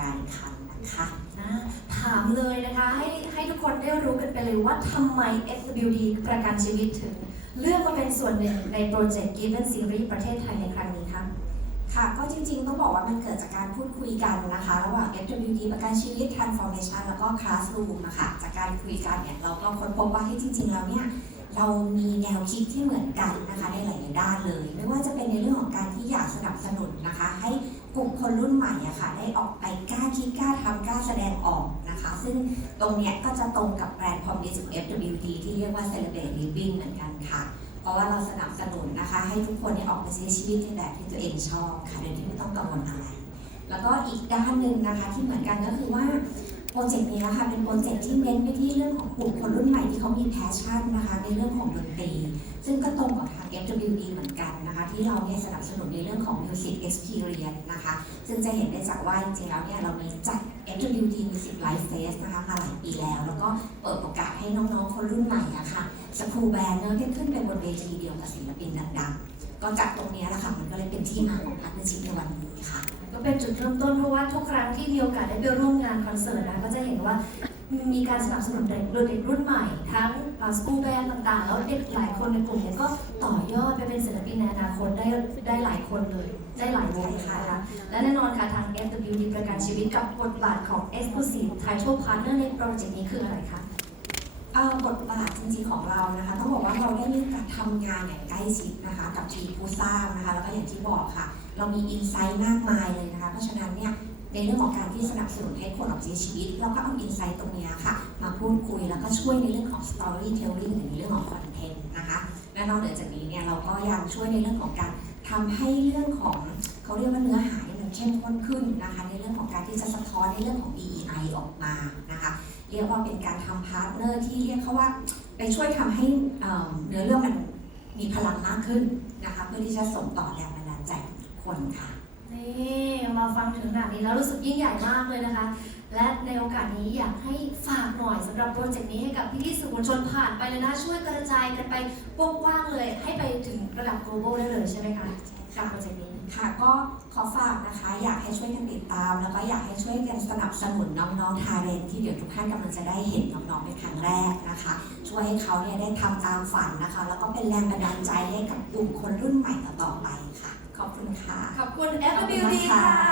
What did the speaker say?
การครั้งนะคะถามเลยนะคะให้ให้ทุกคนได้รู้กันไปเลยว่าทำไม FWD ประกันชีวิตถึง เลือกมาเป็นส่วนหนึ่งในโปรเจกต์ Given Series ประเทศไทยในครั้งนี้คะค่ะ ก็จริงๆ ต้องบอกว่ามันเกิดจากการพูดคุยกันนะคะ ระหว่าง FWD ประกันชีวิต Transformation แล้วก็ Classroom นะคะจากการคุยกันเนี่ยเราก็ค้นพบว่าให้ยจริงๆ แล้วเนี่ยเรามีแนวคิดที่เหมือนกันนะคะในหลายๆด้านเลย ไม่ว่าจะเป็นในเรื่อง คนรุ่นใหม่อะค่ะได้ออกไปกล้าคิดกล้าทำกล้าแสดงออกนะคะ ซึ่งตรงเนี้ยก็จะตรงกับแบรนด์พอมดิสของ FWD ที่เรียกว่า Celebrate Living เหมือนกันค่ะ เพราะว่าเราสนับสนุนนะคะ ให้ทุกคนเนี่ยออกไปใช้ชีวิตในแบบที่ตัวเองชอบค่ะโดยที่ไม่ต้องกังวลอะไร แล้วก็อีกด้านหนึ่งนะคะที่เหมือนกันก็คือว่า รเจกต์นี้นะคะเป็นโปรเจกต์ที่เน้นไปที่เรื่องของกลุ่มคนรุ่นใหม่ที่เขามีแพชชั่นนะคะในเรื่องของดนตรี ซึ่งก็ตรงกับทาง FWD เหมือนกันนะคะที่เราเนี่ยสนับสนุนในเรื่องของ Music Experience นะคะซึ่งจะเห็นได้จากว่าจริงๆแล้วเนี่ยเรามีจัด FWD Music Live Fest นะคะมาหลายปีแล้ว แล้วก็เปิดโอกาสให้น้องๆคนรุ่นใหม่อะค่ะสครูแบนด์เนอะได้ขึ้นไปบนเวทีเดียวกับศิลปินดังๆ ก็จากตรงนี้แหละค่ะมันก็เลยเป็นที่มาของพาร์ทเนอร์ชิพในวันนี้ค่ะ ก็เป็นจุดเริ่มต้นเพราะว่าทุกครั้งที่มีโอกาสได้ไปร่วมงานคอนเสิร์ตนะก็จะเห็นว่ามีการสนับสนุนเด็กเด็กรุ่นใหม่ ทั้งสกูแบนต่างๆ แล้วเด็กหลายคนในกลุ่มเนี้ก็ต่อยอดไปเป็นศิลปินในอนาคตได้ได้หลายคนเลย ได้หลายวงค่ะ และแน่นอนค่ะ ทาง FWD ประกันชีวิตกับบทบาทของ Exclusive Title Partner ในโปรเจกต์นี้คืออะไรคะ บทบาทจริงๆของเรานะคะ ต้องบอกว่าเราได้มีการทำงานอย่างใกล้ชิดนะคะ กับทีมผู้สร้างนะคะ แล้วก็อย่างที่บอกค่ะ เรามีอินไซต์มากมายเลยนะคะ เพราะฉะนั้นเนี่ยในเรื่องของการที่สนับสนุนให้คนออกจากชีวิต เราก็เอาอินไซต์ตรงนี้ค่ะ มาพูดคุยแล้วก็ช่วยในเรื่องของ storytelling หรือในเรื่องของคอนเทนต์นะคะและนอกเหนือจากนี้เนี่ยเราก็ยังช่วยในเรื่องของการทำให้เรื่องของเขาเรียกว่าเนื้อหาเนี่ยมันเข้มข้นขึ้นนะคะ ในเรื่องของการที่จะสะท้อนในเรื่องของ DEI ออกมานะคะ เรียกว่าเป็นการทำพาร์ท ร์ที่เรียกเขาว่าไปช่วยทำให้เนื้อเรื่องมันมีพลังมากขึ้นนะคะเพื่อที่จะส่งต่อแรงบันดาลใจทุกคนค่ะนี่มาฟังถึงขนาดนี้แล้วรู้สึกยิ่งใหญ่มากเลยนะคะ และในโอกาสนี้อยากให้ฝากหน่อยสำหรับโปรเจกต์นี้ให้กับพี่ๆสื่อมวลชนผ่านไปเลยนะช่วยกระจายกันไปกว้างๆเลย ให้ไปถึงระดับ global ได้เลยใช่ไหมคะ กับโปรเจกต์นี้ค่ะ ก็ขอฝากนะคะ อยากให้ช่วยกันติดตาม แล้วก็อยากให้ช่วยกันสนับสนุนน้องๆทาเรนที่เดี๋ยวทุกท่านกำลังจะได้เห็นน้องๆเป็นครั้งแรกนะคะ ช่วยให้เขาเนี่ยได้ทำตามฝันนะคะ แล้วก็เป็นแรงบันดาลใจให้กับกลุ่มคนรุ่นใหม่ต่อๆไปค่ะ ขอบคุณค่ะ ขอบคุณขอบคุณ FWD ค่ะค่ะ